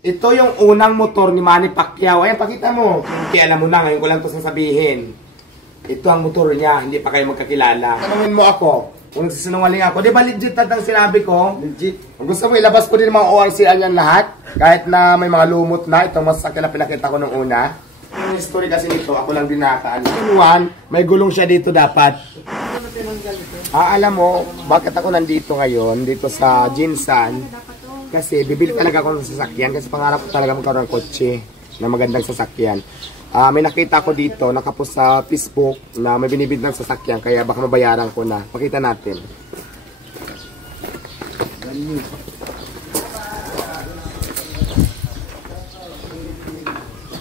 Ito yung unang motor ni Manny Pacquiao. Ayan, pakita mo. Kaya alam mo na, ngayon ko lang ito sasabihin. Ito ang motor niya, hindi pa kayo magkakilala. Tanungin mo ako, kung nagsisinungaling ako, di ba legit ang sinabi ko? Legit. Kung gusto mo, ilabas ko din mga ORCR yan lahat. Kahit na may mga lumot na, itong masakit na pinakita ko nung una. Yung story kasi nito, ako lang din nakaano. In one, may gulong siya dito dapat. Alam mo, bakit ako nandito ngayon, dito sa Jinsan? Kasi bibili talaga ako ng sasakyan kasi pangarap ko talaga magkaroon ng kotse na magandang sasakyan. May nakita ko dito, nakapost sa Facebook na may binibid ng sasakyan kaya baka mabayaran ko na. Pakita natin.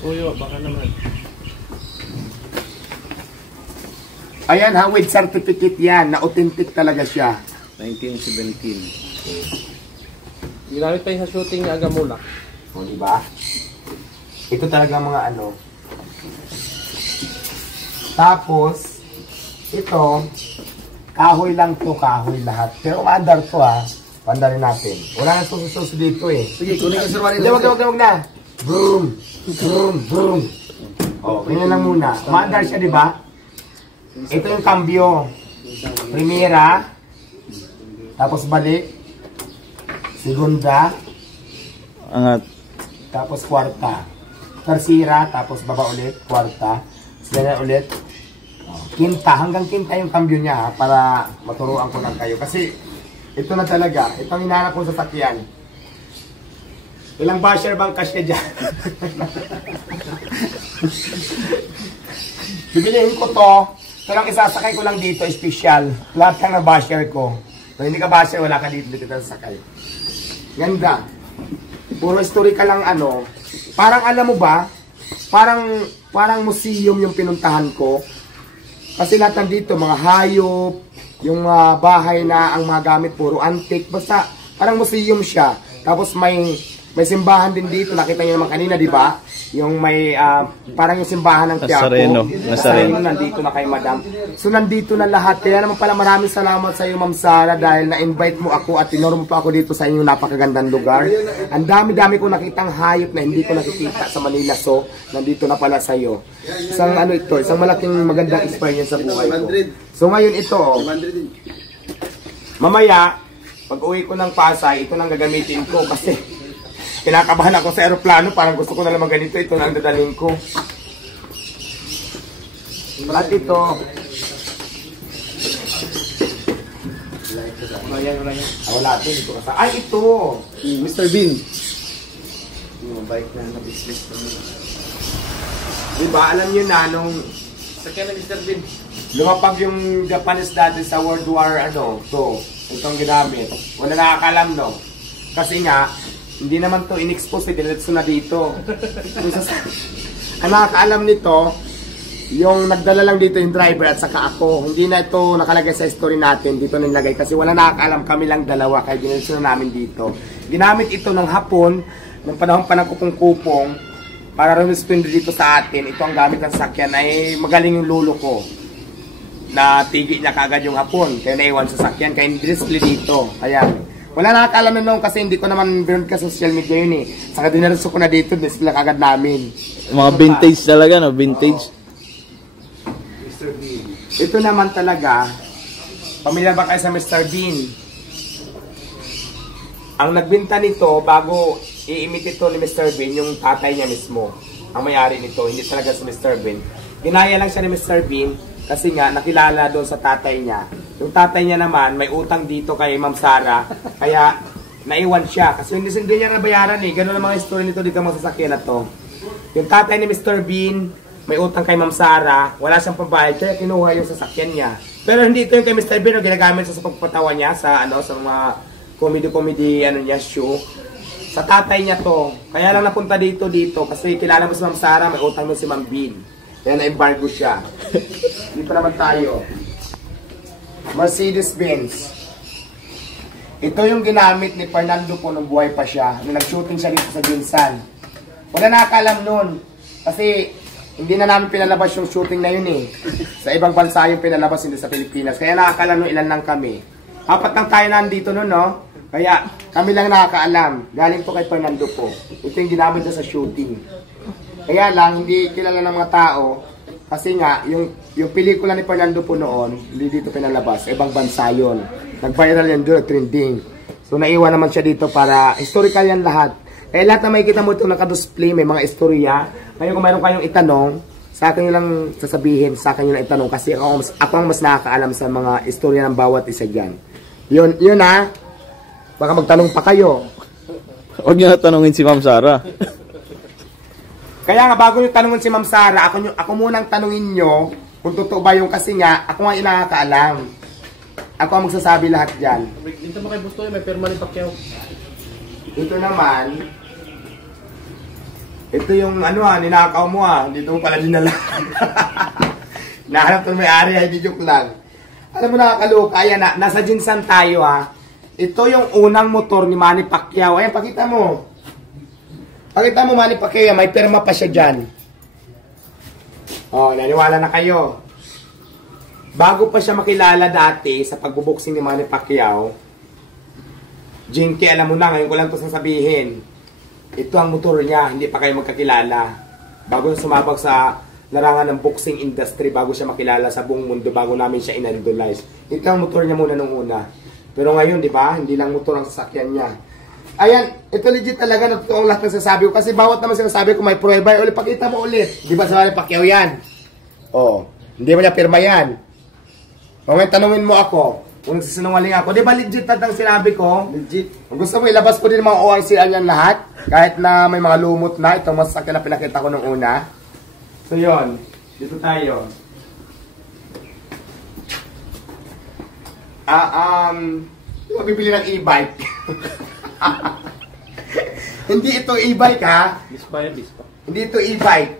Uyo, baka naman. Ayan ha, with certificate yan, na authentic talaga siya. 1917. Ginamit pa yung sa shooting ni Agamula. O, diba? Ito talaga mga ano. Tapos, ito, kahoy lang to, kahoy lahat. Pero umaandar to ha. Pandarin natin. Wala nang sususo dito eh. Sige, kunin ka sir. Hindi, wag na. Vroom, vroom, vroom. O, ganyan lang muna. Umaandar siya, diba? Ito yung cambio. Primera. Tapos balik. Segunda, Angat. tapos kwarta. Tersira, tapos baba ulit, kwarta. Ganyan ulit. Quinta, hanggang quinta yung cambio niya ha, para maturuan ko lang kayo. Kasi ito na talaga, itong hinahanap ko sa sakyan. Ilang basher bang cash niya dyan? Bibilihin ko to. Ito lang isasakay ko lang dito, special. Lahat lang na basher ko. Kung hindi ka basher, wala ka dito sa sakay. Ganda. Puro story ka lang ano. Parang alam mo ba, parang museum yung pinuntahan ko. Kasi lahat nandito, mga hayop, yung bahay na ang mga gamit, puro antique. Basta parang museum siya. Tapos may simbahan din dito. Nakita niyo naman kanina, di ba? Yung may, parang yung simbahan ng Quiapo. Nazareno. Nandito na kay Madam. So, nandito na lahat. Kaya naman pala maraming salamat sa iyo, Ma'am Sara, dahil na-invite mo ako at tinuro mo pa ako dito sa inyong napakagandang lugar. Ang dami-dami ko nakitang hayop na hindi ko nakikita sa Manila. So, nandito na pala sa iyo. Isang ano ito, isang malaking magandang experience sa buhay ko. So, ngayon ito, mamaya, pag uwi ko ng Pasay, ito lang gagamitin ko kasi kinakabahan ako sa aeroplano, parang gusto ko na naman ganito, ito na ang dadalhin ko. At ito, wala ito, dito ka sa, ay ito! Mr. Bean. Yung bike na business ko nila. Diba, alam nyo na, nung Sakyan na Mr. Bean. lumapag yung Japanese dati sa World War, itong ginamit. Wala nakakalam, no? Kasi nga, hindi naman to in-expose, diretso na dito. Ang nakakaalam nito, yung nagdala lang dito yung driver at saka ako. Hindi na ito nakalagay sa story natin, dito nilagay. Kasi wala nakakaalam, kami lang dalawa, kaya diretso na namin dito. Ginamit ito ng hapon, ng panahon pa ng kupong-kupong, para rumispindi dito sa atin. Ito ang gamit ng sakyan, ay magaling yung lolo ko. Na tigi niya kagad yung hapon, kaya naiwan sa sakyan, kaya display dito. Ayan. Wala nakakaalam na noon kasi hindi ko naman binod ka social media yun eh. Saka dinaruso ko na dito, display kagad namin. Mga vintage talaga, no? Vintage. Mr. Bean. Ito naman talaga, pamilya ba kayo sa Mr. Bean? Ang nagbinta nito, bago i-imit ito ni Mr. Bean, yung tatay niya mismo. Ang may-ari nito, hindi talaga si Mr. Bean. Ginaya lang siya ni Mr. Bean kasi nga nakilala doon sa tatay niya. Yung tatay niya naman, may utang dito kay Ma'am Sara, kaya naiwan siya. Kasi hindi niya nabayaran eh. Ganun ang mga story nito dito mga sasakyan na to. Yung tatay ni Mr. Bean, may utang kay Ma'am Sara, wala siyang pambayad, kaya kinuha yung sasakyan niya. Pero hindi ito yung kay Mr. Bean, ginagamit sa pagpatawa niya sa mga comedy niya, show. Sa tatay niya to. Kaya lang napunta dito kasi kilala mo si Ma'am Sara, may utang mo si Ma'am Bean. Kaya na-embargo siya. Hindi pa naman tayo. Mercedes-Benz. Ito yung ginamit ni Fernando po nung buhay pa siya. Nung nag-shooting siya dito sa Jinsan. Wala nakakalam nun. Kasi hindi na namin pinalabas yung shooting na yun eh. Sa ibang bansa yung pinalabas, hindi sa Pilipinas. Kaya nakakalam nung ilan lang kami. Apat lang tayo nandito nun, no? Kaya kami lang nakakaalam. Galing to kay Fernando po. Ito yung ginamit niya sa shooting. Kaya lang, hindi kilala ng mga tao. Kasi nga, yung pelikula ni Fernando po noon, hindi dito pinalabas. Ibang bansa yun. Nag-viral yan doon, trending. So naiwan naman siya dito para historical yan lahat. Kaya lahat na makikita mo itong nakadisplay, may mga istorya. Ngayon kung mayroon kayong itanong, sa akin nyo lang sasabihin, sa akin nyo lang itanong. Kasi ako ang mas nakakaalam sa mga istorya ng bawat isa dyan. Yun ha. Baka magtanong pa kayo. Huwag niyo na tanungin si Ma'am Sara. Kaya nga bago nyo tanungin si Ma'am Sara, ako munang tanungin nyo kung totoo ba yung kasi nga, ako nga yung nakakaalam. Ako ang magsasabi lahat dyan. Dito mo kay Bustoy, may perma ni Pacquiao. Ito naman, ito yung ano ninakaw mo dito mo pala dinala. Nahanap ko may ari, hindi joke lang. Alam mo nakakaloka, ayan nasa Jinsan tayo Ito yung unang motor ni Manny Pacquiao. Ayan, pakita mo. Pakita mo Manny Pacquiao, may perma pa siya dyan. Oh, naniwala na kayo. Bago pa siya makilala dati sa pagbuboxing ni Manny Pacquiao, Jinky, alam mo na, ngayon ko lang ito sasabihin. Ito ang motor niya, hindi pa kayo magkakilala. Bago sumabak sa larangan ng boxing industry, bago siya makilala sa buong mundo, bago namin siya inandolize. Ito ang motor niya muna nung una. Pero ngayon, di ba, hindi lang motor ang sasakyan niya. Ayan, ito legit talaga na totoong lahat ng sasabi ko. Kasi bawat naman sinasabi ko, may prueba. Ulit, pakita mo ulit. Di ba sa Manny Pacquiao yan? Oo. Hindi mo niya pirma yan. O ngayon, tanungin mo ako. Kung nagsisinungaling ako, di ba legit na ang sinabi ko? Legit. Kung gusto mo, ilabas ko din mga ORCR yan lahat. Kahit na may mga lumot na. Itong masakyan na pinakita ko nung una. So, yun. Dito tayo. Mabibili ng e-bike. Hindi ito e-bike Bispa yan, Bispa. Hindi ito e-bike.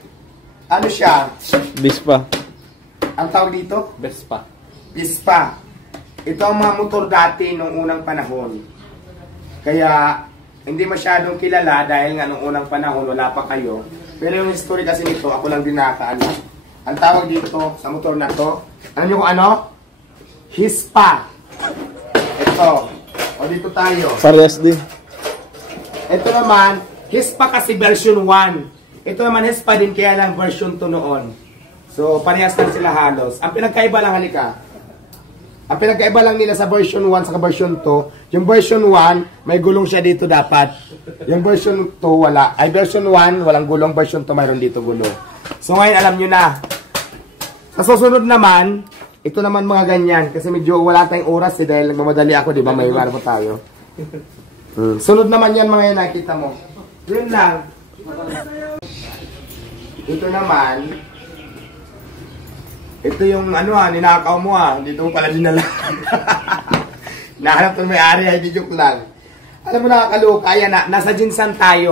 Ano siya? Bispa. Ang tawag dito? Vespa. Vespa. Ito ang mga motor dati nung unang panahon. Kaya hindi masyadong kilala dahil nga nung unang panahon wala pa kayo. Pero yung history kasi nito, ako lang din nakakaalam. Ang tawag dito sa motor na to, alam niyo kung ano? Hispa. Ito. O dito tayo. Parehas din. Ito naman, Hispa kasi version 1. Ito naman Hispa din kaya lang version 2 noon. So, parehas lang sila halos. Ang pinagkaiba lang, halika. Ang pinagkaiba lang nila sa version 1 sa version 2, yung version 1, may gulong siya dito dapat. Yung version 2, wala. Ay, version 1, walang gulong. Version 2, mayroon dito gulong. So, ngayon, alam nyo na. Sa susunod naman, ito naman mga ganyan. Kasi medyo wala tayong oras dahil nagmamadali ako, di ba? May wala pa tayo. Sunod naman yan mga yan, nakita mo. Yun lang. Ito naman, ito yung ninakaw mo dito mo pala dinala. Nahanap ko may ari, hindi joke lang. Alam mo nakakaloka, ayan nasa Jinsan tayo